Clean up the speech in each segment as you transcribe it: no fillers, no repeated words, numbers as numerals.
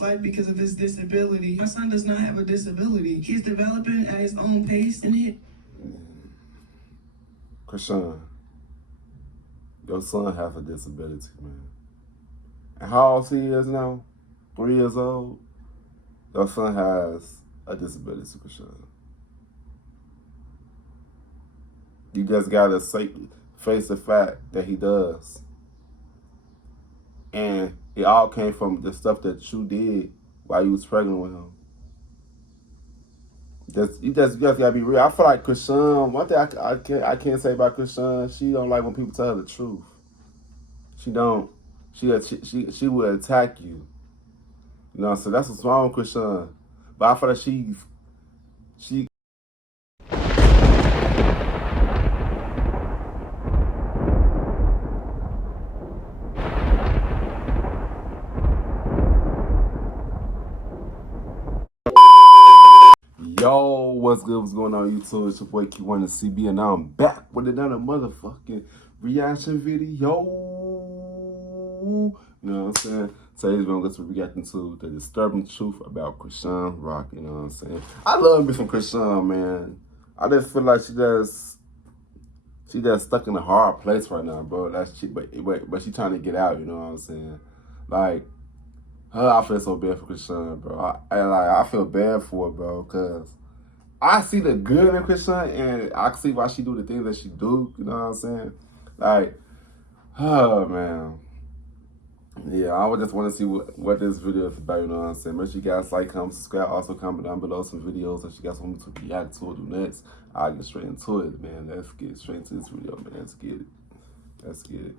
child's life because of his disability. My son does not have a disability. He's developing at his own pace and he... Chrisean, your son has a disability, man. And how old he is now? 3 years old? Your son has a disability, Chrisean. You just gotta face the fact that he does. And it all came from the stuff that you did while you was pregnant with him. You just gotta be real. I feel like Chrisean, one thing I can't say about Chrisean, she don't like when people tell her the truth. She don't. She will attack you. You know, so that's what's wrong with Chrisean. But I feel like she Yo, what's good? What's going on YouTube? It's your boy Kewonis CB, and now I'm back with another motherfucking reaction video. You know what I'm saying? Today's video, I'm going to be reacting to the disturbing truth about Chrisean Rock. You know what I'm saying? I love me some Chrisean, man. I just feel like she just stuck in a hard place right now, bro. But she trying to get out. You know what I'm saying? Like, I feel so bad for Chrisean, bro. I feel bad for her, bro, because I see the good in Chrisean, and I see why she do the things that she do. You know what I'm saying? Like, oh man, yeah. I would just want to see what this video is about. You know what I'm saying? Make sure you guys like, comment, subscribe. Also comment down below some videos that you guys want me to react to or do next. I'll get straight into it, man. Let's get straight into this video, man. Let's get it. Let's get it.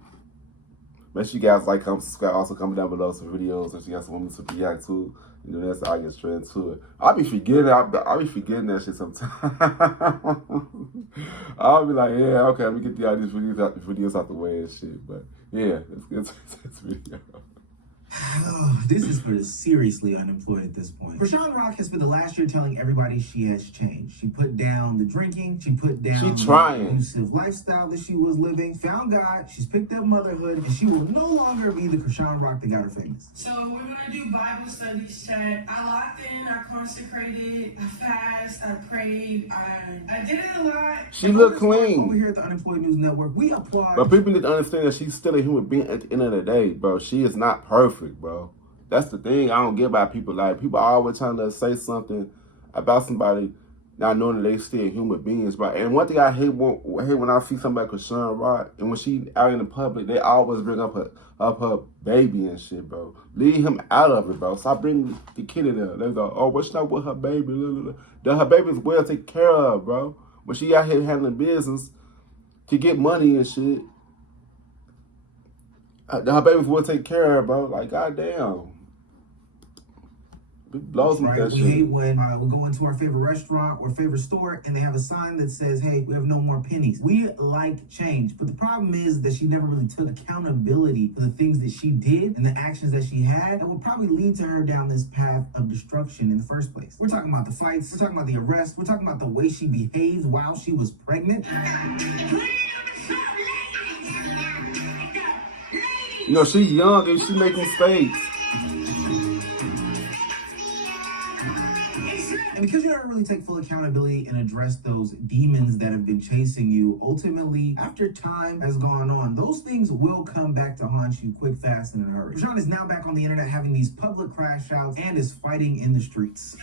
Make sure you guys like, comment, subscribe. Also, comment down below some videos that you guys want me to react to. You know, that's how I get straight into it. I'll be forgetting that shit sometimes. I'll be like, yeah, okay, let me get these videos out the way and shit. But yeah, let's get to this video. Oh, this is for the seriously unemployed at this point. Chrisean Rock has spent the last year telling everybody she has changed. She put down the drinking. She put down the abusive lifestyle that she was living. Found God. She's picked up motherhood. And she will no longer be the Chrisean Rock that got her famous. So we're going to do Bible studies, chat. I locked in, I consecrated, I fast, I prayed, I did it a lot. She looked clean. Over here at the Unemployed News Network, we applaud. But people need to understand that she's still a human being at the end of the day, bro. She is not perfect, bro. That's the thing I don't get about people. Like, people are always trying to say something about somebody not knowing that they still human beings, bro. And one thing I hate when I see somebody like Chrisean Rock, and when she out in the public, they always bring up her baby and shit, bro. Leave him out of it, bro. Stop bringing the kid in there. They go, oh, what's not with her baby? Her baby's well taken care of, bro. When she out here handling business to get money and shit, her baby's well taken care of, bro. Like, goddamn. Blows me that shit. We hate when we go into our favorite restaurant or favorite store and they have a sign that says, hey, we have no more pennies. We like change. But the problem is that she never really took accountability for the things that she did and the actions that she had that would probably lead to her down this path of destruction in the first place. We're talking about the fights. We're talking about the arrest. We're talking about the way she behaved while she was pregnant. You know, she's young and she making mistakes. And because you don't really take full accountability and address those demons that have been chasing you, ultimately, after time has gone on, those things will come back to haunt you quick, fast, and in a hurry. Chrisean is now back on the internet having these public crash outs and is fighting in the streets.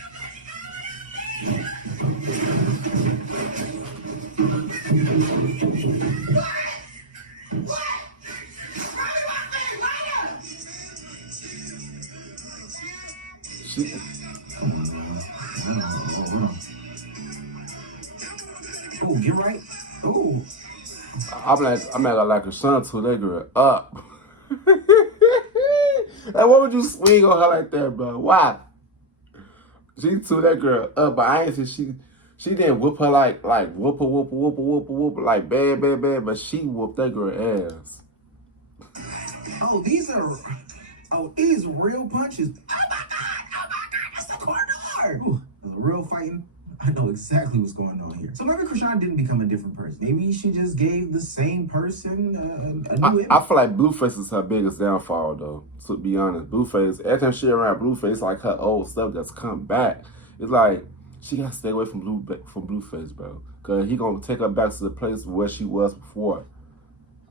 Oh, get right. Oh. I'm like her son till they grow up. Like, what would you swing on her like that, bro? Why? She threw that girl up, but I ain't see she didn't whoop her like whoop her like bad, but she whooped that girl ass. Oh, these real punches. Oh my God, that's the corridor. Ooh, there's a real fighting I know exactly what's going on here. So maybe Chrisean didn't become a different person. Maybe she just gave the same person a new image. I feel like Blueface is her biggest downfall, though. To be honest, Blueface, every time she around Blueface, it's like her old stuff that's come back. It's like she gotta stay away from Blueface, bro, cause he gonna take her back to the place where she was before.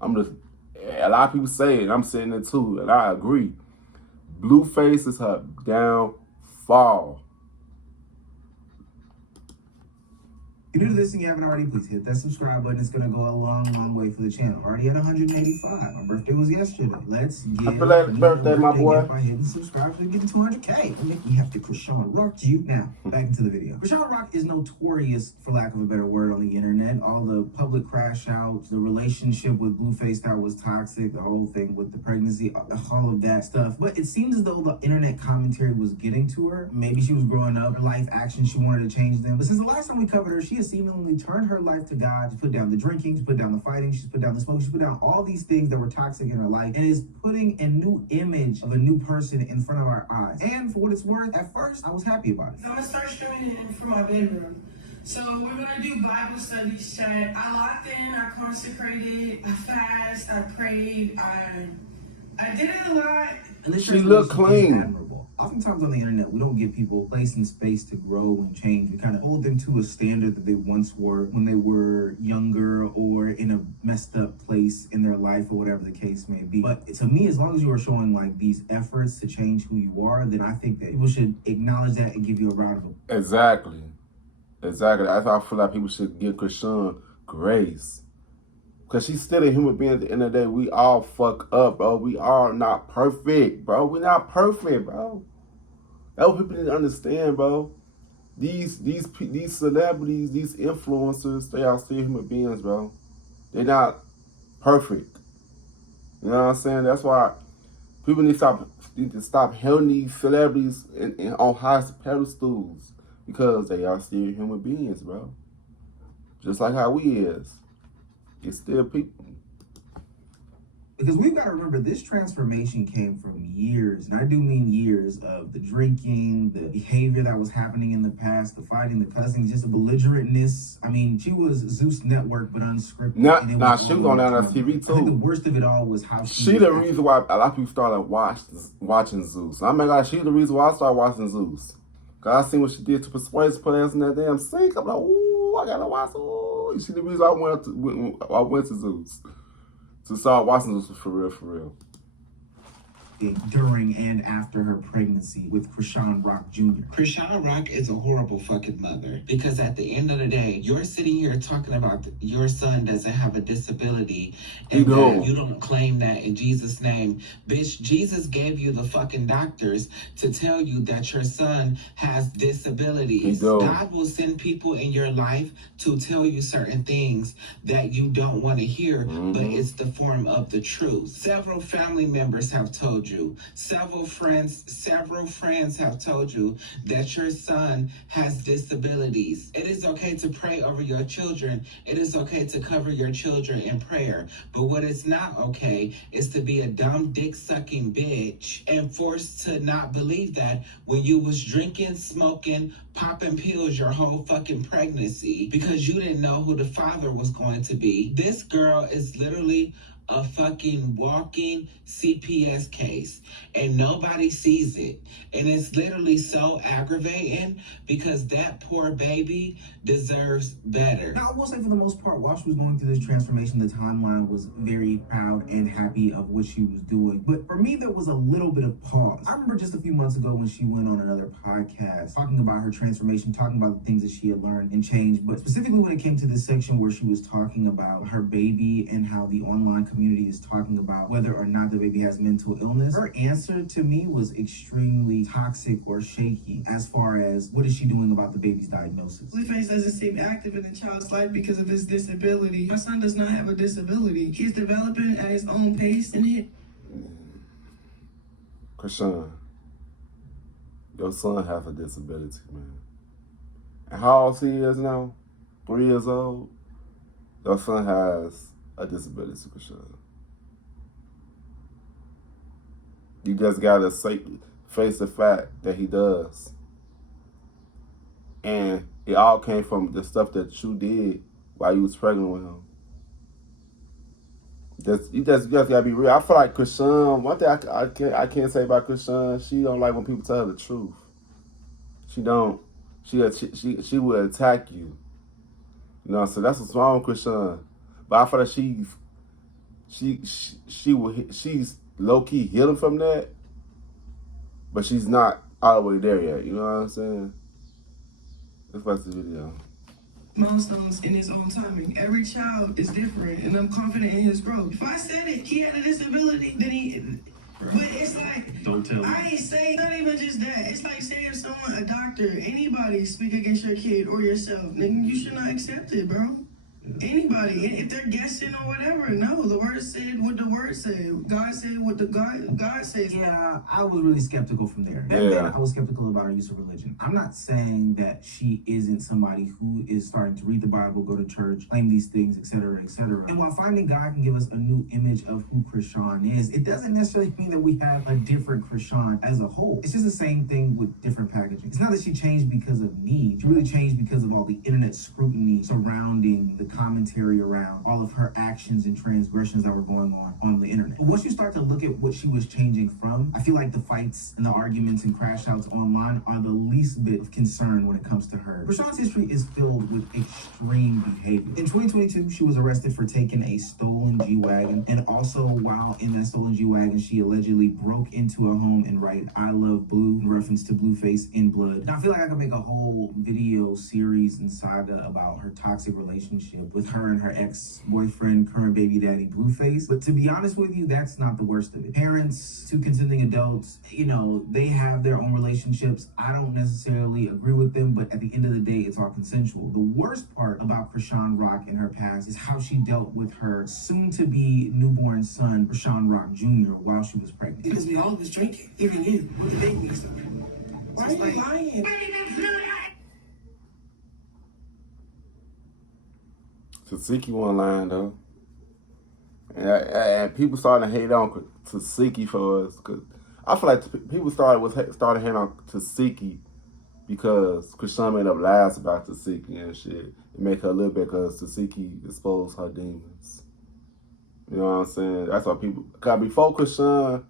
A lot of people say it. I'm saying it too, and I agree. Blueface is her downfall. If you're new to this and you haven't already, please hit that subscribe button. It's going to go a long, long way for the channel. Already at 185. My birthday was yesterday. Let's get Happy late birthday, my boy. By hitting subscribe so we get to 200K. And we have to Chrisean Rock you. Now, back into the video. Chrisean Rock is notorious, for lack of a better word, on the internet. All the public crash outs, the relationship with Blueface that was toxic, the whole thing with the pregnancy, all of that stuff. But it seems as though the internet commentary was getting to her. Maybe she was growing up, her life actions, she wanted to change them. But since the last time we covered her, she has seemingly turned her life to God. She's put down the drinking, she's put down the fighting, she's put down the smoke, she's put down all these things that were toxic in her life, and is putting a new image of a new person in front of our eyes. And for what it's worth, at first, I was happy about it. I'm gonna start streaming it in from my bedroom. So we're gonna do Bible studies, chat. I locked in, I consecrated, I fast, I prayed, I did it a lot. And this She looked clean. admirable. Oftentimes on the internet, we don't give people place and space to grow and change. We kind of hold them to a standard that they once were when they were younger or in a messed up place in their life or whatever the case may be. But to me, as long as you are showing like these efforts to change who you are, then I think that people should acknowledge that and give you a round of applause. Exactly. That's why I feel like people should give Chrisean grace. Because she's still a human being at the end of the day. We all fuck up, bro. We are not perfect, bro. We're not perfect, bro. That's what people need to understand, bro. These celebrities, these influencers, they are still human beings, bro. They're not perfect. You know what I'm saying? That's why people need to stop holding these celebrities on high pedestals, because they are still human beings, bro. Just like how we is. It's still people. Because we've got to remember, this transformation came from years, and I do mean years, of the drinking, the behavior that was happening in the past, the fighting, the cussing, just the belligerentness. I mean, she was Zeus Network, but unscripted. She was on that TV too. I think the worst of it all was how she the reason why a lot of people started watching Zeus. I mean, like, she's the reason why I started watching Zeus. Because I seen what she did to Persuade to put ass in that damn sink. I'm like, ooh, I gotta watch. Ooh, she the reason I went to Zeus. To start watching Zeus for real. During and after her pregnancy with Chrisean Rock Jr. Chrisean Rock is a horrible fucking mother, because at the end of the day, you're sitting here talking about your son doesn't have a disability, and that you don't claim that in Jesus' name. Bitch, Jesus gave you the fucking doctors to tell you that your son has disabilities. God will send people in your life to tell you certain things that you don't want to hear, but it's the form of the truth. Several family members have told you, several friends have told you that your son has disabilities. It is okay to pray over your children. It is okay to cover your children in prayer. But what is not okay is to be a dumb dick sucking bitch and forced to not believe that when you was drinking, smoking, popping pills your whole fucking pregnancy because you didn't know who the father was going to be. This girl is literally a fucking walking CPS case, and nobody sees it. And it's literally so aggravating, because that poor baby deserves better. Now, I will say, for the most part, while she was going through this transformation, the timeline was very proud and happy of what she was doing. But for me, there was a little bit of pause. I remember just a few months ago when she went on another podcast talking about her transformation, talking about the things that she had learned and changed. But specifically when it came to this section where she was talking about her baby and how the online community is talking about whether or not the baby has mental illness, her answer to me was extremely toxic or shaky as far as what is she doing about the baby's diagnosis. Blueface doesn't seem active in the child's life because of his disability. My son does not have a disability. He's developing at his own pace, and Chrisean, your son has a disability, man. And how old he is now? 3 years old? Your son has a disability, Chrisean. You just gotta face the fact that he does. And it all came from the stuff that you did while you was pregnant with him. You just gotta be real. I feel like Chrisean, one thing I can't say about Chrisean, she don't like when people tell her the truth. She don't. She will attack you. You know, so that's what's wrong with Chrisean. But I feel like she's low key healing from that, but she's not all the way there yet. You know what I'm saying? Let's watch the video. Milestones in his own timing. Every child is different, and I'm confident in his growth. If I said it, he had a disability, then he. But it's like, don't tell me. I ain't saying, not even just that. It's like saying if someone, a doctor, anybody speak against your kid or yourself, then you should not accept it, bro. Anybody, if they're guessing or whatever, no, the word said what the word said. God said what the God says. Yeah, I was really skeptical from there. Back then, I was skeptical about her use of religion. I'm not saying that she isn't somebody who is starting to read the Bible, go to church, claim these things, etc., etc. And while finding God can give us a new image of who Chrisean is, it doesn't necessarily mean that we have a different Chrisean as a whole. It's just the same thing with different packaging. It's not that she changed because of need. She really changed because of all the internet scrutiny surrounding the commentary around all of her actions and transgressions that were going on the internet. But once you start to look at what she was changing from, I feel like the fights and the arguments and crash outs online are the least bit of concern when it comes to her. Chrisean's history is filled with extreme behavior. In 2022, she was arrested for taking a stolen G-Wagon, and also while in that stolen G-Wagon, she allegedly broke into a home and wrote "I love Blue" in reference to Blueface in blood. Now, I feel like I could make a whole video series and saga about her toxic relationship with her and her ex-boyfriend, current baby daddy, Blueface. But to be honest with you, that's not the worst of it. Parents, two consenting adults, you know, they have their own relationships. I don't necessarily agree with them, but at the end of the day, it's all consensual. The worst part about Chrisean Rock and her past is how she dealt with her soon-to-be newborn son, Chrisean Rock Jr., while she was pregnant. Because we all was drinking, even you, with the baby stuff. Why are you lying? Tasiki wasn't lying though, and people starting to hate on Tasiki for us, cause I feel like people started hating on Tasiki because Chrisean made up lies about Tasiki and shit. It make her a little bit because Tasiki exposed her demons. You know what I'm saying? That's why people. Cause before Chrisean,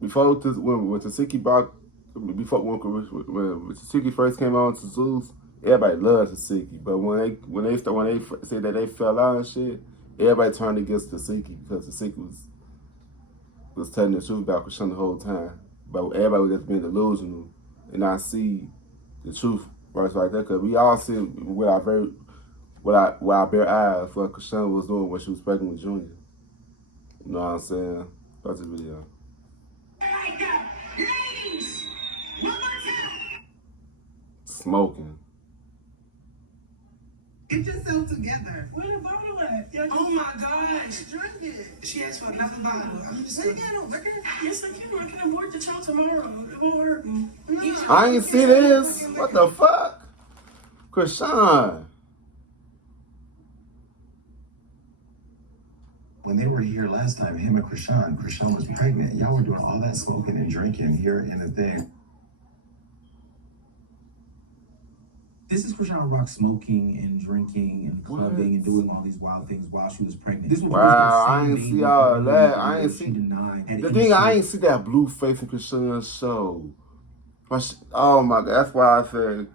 when Tasiki brought, when Tasiki first came on to Zeus. Everybody loves Tasiki, but when they said that they fell out and shit, everybody turned against Tasiki because Tasiki was telling the truth about Chrisean the whole time. But everybody was just being delusional and not see the truth right there. Because we all see with our bare eyes what Chrisean was doing when she was pregnant with Junior. You know what I'm saying? Watch the video. Ladies, one more time. Smoking. Get yourself together. Where the bottle at? Oh my gosh. Drink it. She asked for another bottle. I'm just going to get on liquor. Yes, I can. I can abort the child tomorrow. It won't hurt me. No. I ain't see this. What the fuck? Chrisean. When they were here last time, him and Chrisean was pregnant. Y'all were doing all that smoking and drinking here in the thing. This is Chrisean Rock smoking and drinking and clubbing and doing all these wild things while she was pregnant. This was wow, I ain't see all that. I ain't see. The thing, I ain't see that Blueface and Chrisean show. Oh my God, that's why I said,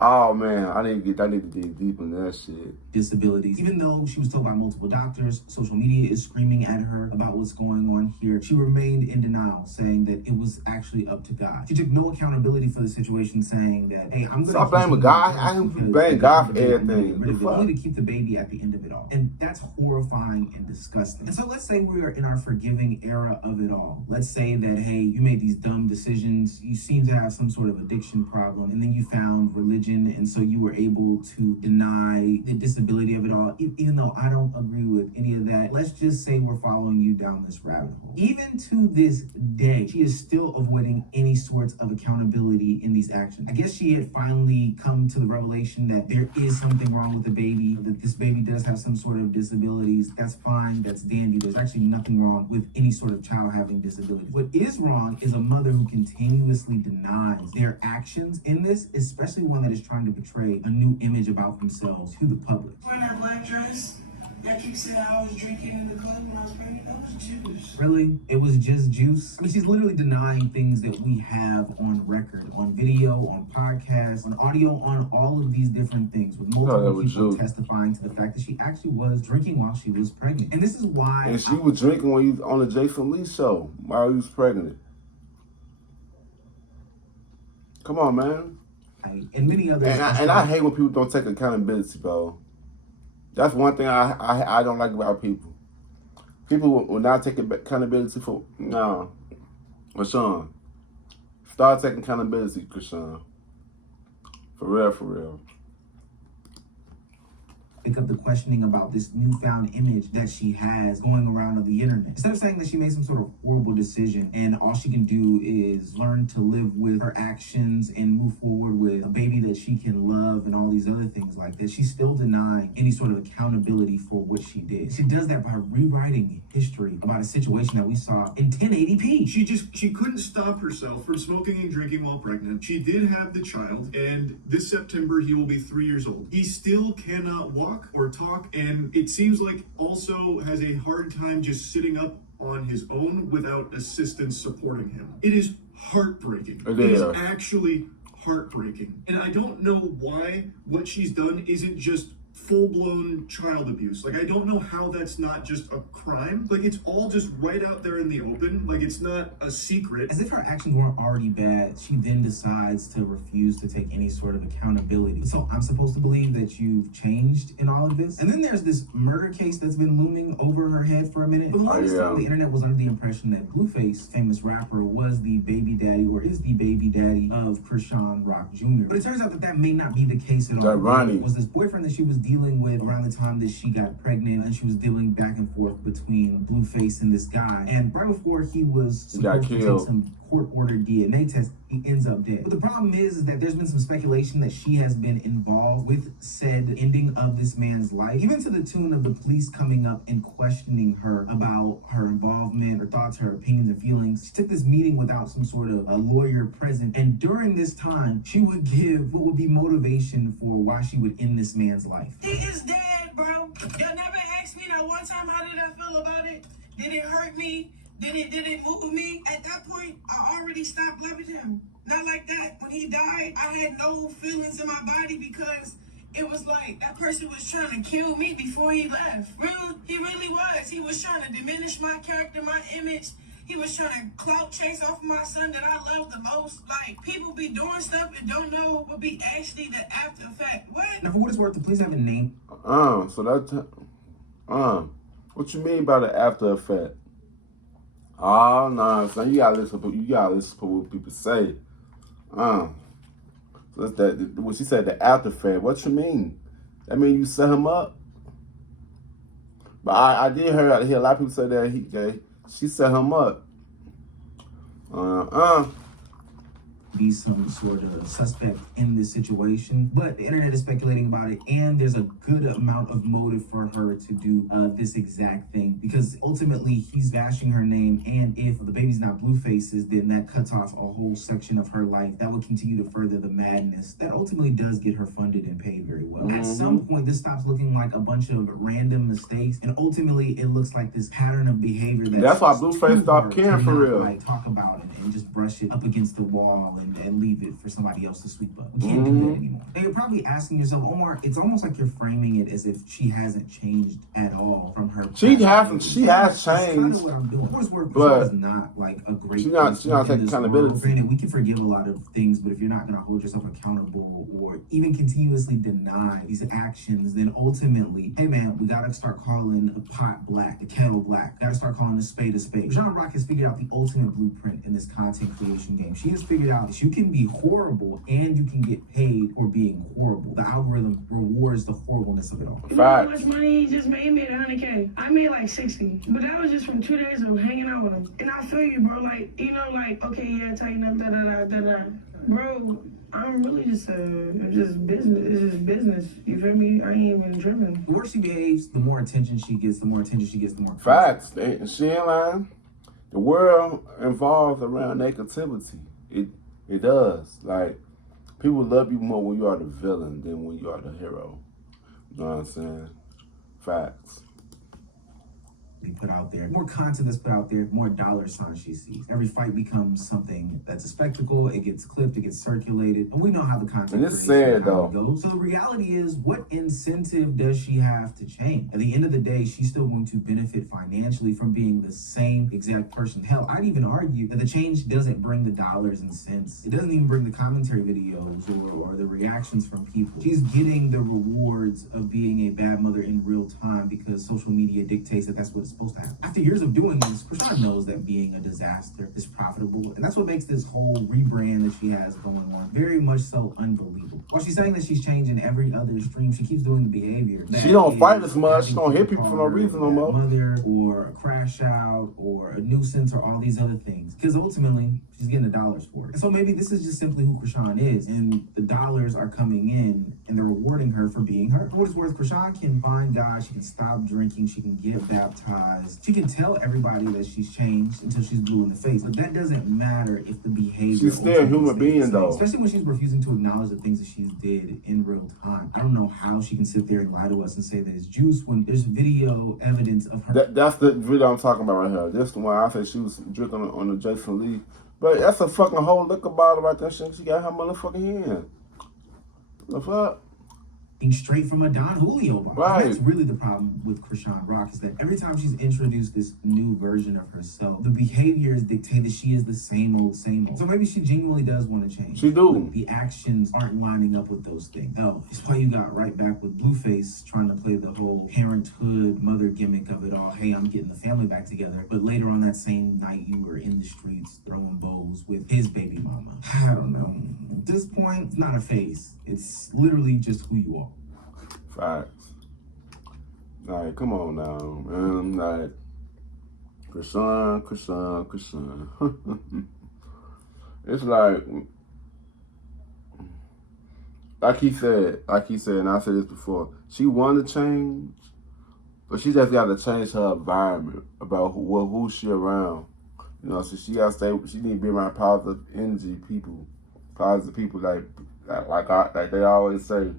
oh man, I need to dig deep in that shit. Disabilities. Even though she was told by multiple doctors, social media is screaming at her about what's going on here, she remained in denial, saying that it was actually up to God. She took no accountability for the situation, saying that, hey, I'm going to... Stop blaming God. I ain't blame God for everything. Only to keep the baby at the end of it all. And that's horrifying and disgusting. And so let's say we are in our forgiving era of it all. Let's say that, hey, you made these dumb decisions, you seem to have some sort of addiction problem, and then you found religion, and so you were able to deny the disability responsibility of it all, even though I don't agree with any of that. Let's just say we're following you down this rabbit hole. Even to this day, she is still avoiding any sorts of accountability in these actions. I guess she had finally come to the revelation that there is something wrong with the baby, that this baby does have some sort of disabilities. That's fine, that's dandy. There's actually nothing wrong with any sort of child having disabilities. What is wrong is a mother who continuously denies their actions in this, especially one that is trying to portray a new image about themselves to the public. Wearing that black dress, I keep saying I was drinking in the club when I was pregnant. That was juice. Really? It was just juice? I mean, she's literally denying things that we have on record, on video, on podcasts, on audio, on all of these different things, with multiple people testifying to the fact that she actually was drinking while she was pregnant. And this is why... And she was drinking when you was on the Jason Lee show while you was pregnant. Come on, man. And many others... And I hate when people don't take accountability, bro. That's one thing I don't like about people. People will not take accountability for... No. Chrisean. Start taking accountability, Chrisean. For real, for real. Pick up the questioning about this newfound image that she has going around on the internet. Instead of saying that she made some sort of horrible decision and all she can do is learn to live with her actions and move forward with a baby that she can love and all these other things like that, she's still denying any sort of accountability for what she did. She does that by rewriting history about a situation that we saw in 1080p. She couldn't stop herself from smoking and drinking while pregnant. She did have the child, and this September he will be 3 years old. He still cannot walk or talk, and it seems like also has a hard time just sitting up on his own without assistance supporting him. It is heartbreaking. It is actually heartbreaking. And I don't know why what she's done isn't just full-blown child abuse. Like, I don't know how that's not just a crime. Like, it's all just right out there in the open. Like, it's not a secret. As if her actions weren't already bad, she then decides to refuse to take any sort of accountability. So I'm supposed to believe that you've changed in all of this? And then there's this murder case that's been looming over her head for a minute. For the longest time, the internet was under the impression that Blueface, famous rapper, was the baby daddy or is the baby daddy of Chrisean Rock Jr. But it turns out that that may not be the case at all. It was this boyfriend that she was dealing with around the time that she got pregnant, and she was dealing back and forth between Blueface and this guy. And right before he was supposed to take some court-ordered DNA test, he ends up dead. But the problem is that there's been some speculation that she has been involved with said ending of this man's life, even to the tune of the police coming up and questioning her about her involvement, her thoughts, her opinions and feelings. She took this meeting without some sort of a lawyer present, and during this time, she would give what would be motivation for why she would end this man's life. He is dead, bro. Y'all never asked me that one time, how did I feel about it? Did it hurt me? Did it move me? At that point, I already stopped loving him. Not like that. When he died, I had no feelings in my body because it was like that person was trying to kill me before he left. He really was. He was trying to diminish my character, my image. He was trying to clout chase off my son that I love the most. Like, people be doing stuff and don't know what would be actually the after effect. What? Now, for what it's worth, the police have a name. So that's what you mean by the after effect? Oh no, so you gotta listen to what people say. So that's that. When she said the after effect, what you mean? That mean you set him up? But I did hear a lot of people say that she set him up. Be some sort of suspect in this situation, but the internet is speculating about it, and there's a good amount of motive for her to do this exact thing, because ultimately he's bashing her name, and if the baby's not Blueface's, then that cuts off a whole section of her life that will continue to further the madness that ultimately does get her funded and paid very well. At some point, this stops looking like a bunch of random mistakes, and ultimately it looks like this pattern of behavior that's why Blueface stopped caring for real. Like, talk about it and just brush it up against the wall and leave it for somebody else to sweep up. We can't do that anymore. And you're probably asking yourself, Omar, it's almost like you're framing it as if she hasn't changed at all from her. She has changed. That's kind of what I'm doing. What is work? But is not like a great. She's not taking accountability. Granted, we can forgive a lot of things, but if you're not going to hold yourself accountable or even continuously deny these actions, then ultimately, hey man, we got to start calling a pot black, a kettle black. Got to start calling a spade a spade. Chrisean Rock has figured out the ultimate blueprint in this content creation game. She has figured out that you can be horrible and you can get paid for being horrible. The algorithm rewards the horribleness of it all. You know how much money he just made? He made 100K. I made like 60. But that was just from 2 days of hanging out with him. And I feel you, bro. Like, you know, like, okay, yeah, tighten up, da-da-da. Bro, I'm really just business. It's just business. You feel me? I ain't even tripping. The worse she behaves, the more attention she gets, the more attention she gets, the more... Facts. She ain't lying. The world involves around negativity. It does. Like, people love you more when you are the villain than when you are the hero. You know what I'm saying? Facts. Be put out there, more content that's put out there, more dollar signs she sees. Every fight becomes something that's a spectacle. It gets clipped, it gets circulated, and we know how the content and it's sad though goes. So the reality is, what incentive does she have to change? At the end of the day, she's still going to benefit financially from being the same exact person. Hell, I'd even argue that the change doesn't bring the dollars and cents. It doesn't even bring the commentary videos or the reactions from people. She's getting the rewards of being a bad mother in real time because social media dictates that that's what it's supposed to happen. After years of doing this, Chrisean knows that being a disaster is profitable, and that's what makes this whole rebrand that she has going on very much so unbelievable. While she's saying that she's changing every other stream, she keeps doing the behavior. She don't fight as much. She don't hit people for no reason no more. Mother, or a crash out, or a nuisance, or all these other things. Because ultimately, she's getting the dollars for it. And so maybe this is just simply who Chrisean is, and the dollars are coming in, and they're rewarding her for being her. For what it's worth, Chrisean can find God, she can stop drinking, she can get baptized, she can tell everybody that she's changed until she's blue in the face. But that doesn't matter if the behavior... She's still a human being, though. Especially when she's refusing to acknowledge the things that she did in real time. I don't know how she can sit there and lie to us and say that it's juice when there's video evidence of her... That's the video I'm talking about right here. This the one I said she was drinking on the Jason Lee. But that's a fucking whole liquor bottle right there. She got her motherfucking hand. The fuck? Straight from a Don Julio bottle. Right. That's really the problem with Chrisean Rock, is that every time she's introduced this new version of herself, the behaviors dictate that she is the same old. So maybe she genuinely does want to change. She do. But the actions aren't lining up with those things. Oh, it's why you got right back with Blueface trying to play the whole parenthood, mother gimmick of it all. Hey, I'm getting the family back together. But later on that same night, you were in the streets throwing bows with his baby mama. I don't know. At this point, it's not a phase. It's literally just who you are. Facts. Like, come on now, man. Like, Chrisean. It's like he said, and I said this before, she wanted to change, but she just got to change her environment about who she around. You know, so she got to stay, she need to be around positive energy people, like they always say.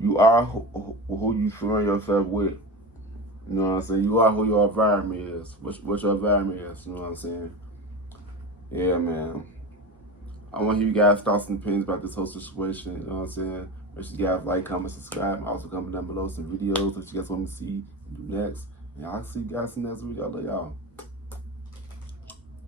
You are who you surround yourself with. You know what I'm saying? You are who your environment is. What your environment is. You know what I'm saying? Yeah, man. I want to hear you guys' thoughts and opinions about this whole situation. You know what I'm saying? Make sure you guys like, comment, subscribe. Also comment down below some videos that you guys want me to see and do next. And I'll see you guys in the next video. I love y'all.